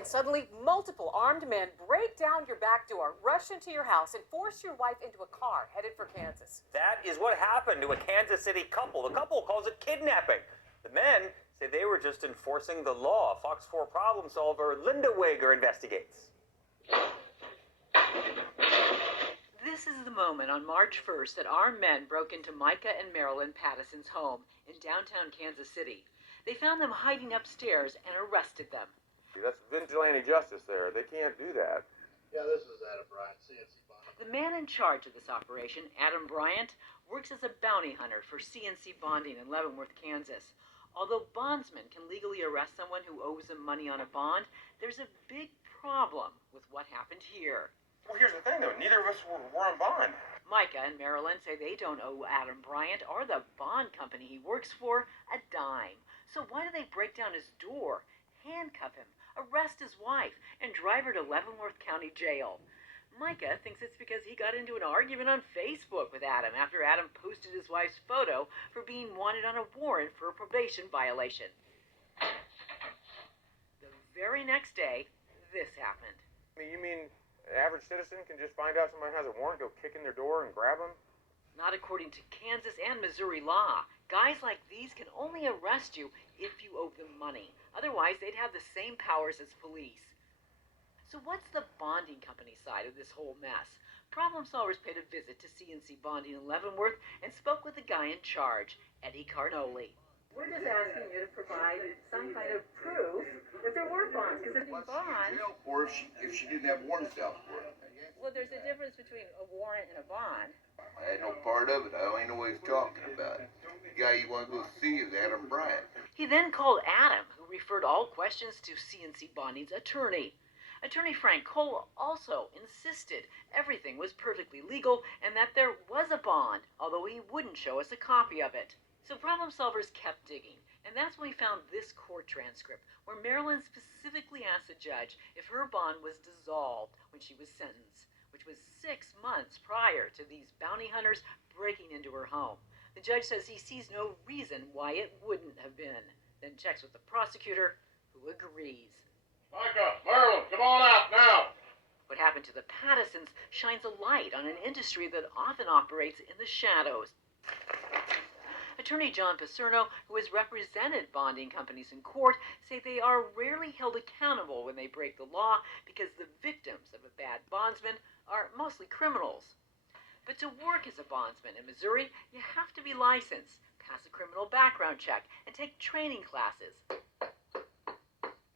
and suddenly multiple armed men break down your back door, rush into your house, and force your wife into a car headed for Kansas. That is what happened to a Kansas City couple. The couple calls it kidnapping. The men say they were just enforcing the law. Fox 4 problem solver Linda Wager investigates. This is the moment on March 1st that armed men broke into Micah and Marilyn Pattison's home in downtown Kansas City. They found them hiding upstairs and arrested them. That's vigilante justice there. They can't do that. Yeah, this is Adam Bryant, CNC Bonding. The man in charge of this operation, Adam Bryant, works as a bounty hunter for CNC Bonding in Leavenworth, Kansas. Although bondsmen can legally arrest someone who owes them money on a bond, there's a big problem with what happened here. Well, here's the thing, though. Neither of us were on bond. Micah and Marilyn say they don't owe Adam Bryant or the bond company he works for a dime. So why do they break down his door, handcuff him, arrest his wife, and drive her to Leavenworth County Jail? Micah thinks it's because he got into an argument on Facebook with Adam after Adam posted his wife's photo for being wanted on a warrant for a probation violation. The very next day, this happened. You mean an average citizen can just find out somebody has a warrant, go kick in their door and grab them? Not according to Kansas and Missouri law. Guys like these can only arrest you if you owe them money. Otherwise, they'd have the same powers as police. So what's the bonding company side of this whole mess? Problem Solvers paid a visit to CNC Bonding in Leavenworth and spoke with the guy in charge, Eddie Carnoli. We're just asking you to provide some kind of proof that there were bonds, because if you bond... Or if she didn't have warrants out for it. Well, there's a difference between a warrant and a bond. I had no part of it. I only know what he's talking about. The guy you want to go see is Adam Bryant. He then called Adam, who referred all questions to CNC Bonding's attorney. Attorney Frank Cole also insisted everything was perfectly legal and that there was a bond, although he wouldn't show us a copy of it. So Problem Solvers kept digging, and that's when we found this court transcript, where Marilyn specifically asked the judge if her bond was dissolved when she was sentenced, which was 6 months prior to these bounty hunters breaking into her home. The judge says he sees no reason why it wouldn't have been, then checks with the prosecutor, who agrees. Micah, Marilyn, come on out now! What happened to the Pattisons shines a light on an industry that often operates in the shadows. Attorney John Paserno, who has represented bonding companies in court, say they are rarely held accountable when they break the law because the victims of a bad bondsman are mostly criminals. But to work as a bondsman in Missouri, you have to be licensed, pass a criminal background check, and take training classes.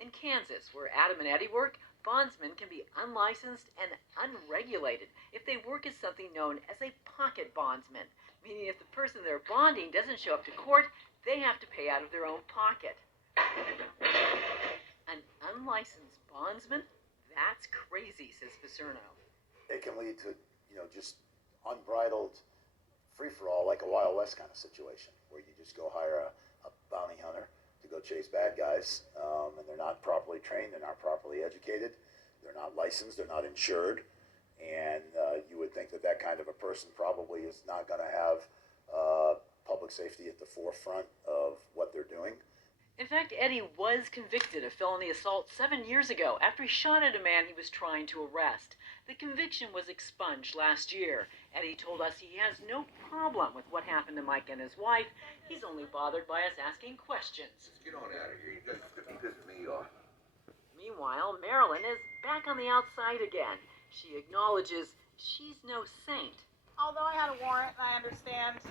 In Kansas, where Adam and Eddie work, bondsmen can be unlicensed and unregulated if they work as something known as a pocket bondsman, meaning if the person they're bonding doesn't show up to court, they have to pay out of their own pocket. An unlicensed bondsman? That's crazy, says Paserno. It can lead to, just unbridled free-for-all, like a Wild West kind of situation, where you just go hire a bounty hunter to go chase bad guys, and they're not properly trained, they're not properly educated, they're not licensed, they're not insured, and you would think that that kind of a person probably is not going to have public safety at the forefront of what they're doing. In fact, Eddie was convicted of felony assault 7 years ago after he shot at a man he was trying to arrest. The conviction was expunged last year. Eddie told us he has no problem with what happened to Mike and his wife. He's only bothered by us asking questions. Just get on out of here. You just pissed me off. Meanwhile, Marilyn is back on the outside again. She acknowledges she's no saint. Although I had a warrant and I understand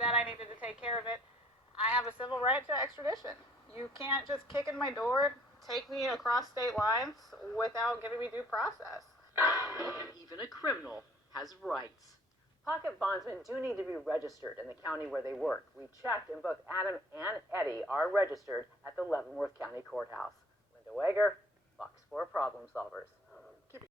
that I needed to take care of it, I have a civil right to extradition. You can't just kick in my door, take me across state lines without giving me due process. Even a criminal has rights. Pocket bondsmen do need to be registered in the county where they work. We checked, and both Adam and Eddie are registered at the Leavenworth County Courthouse. Linda Wager, Fox 4 Problem Solvers.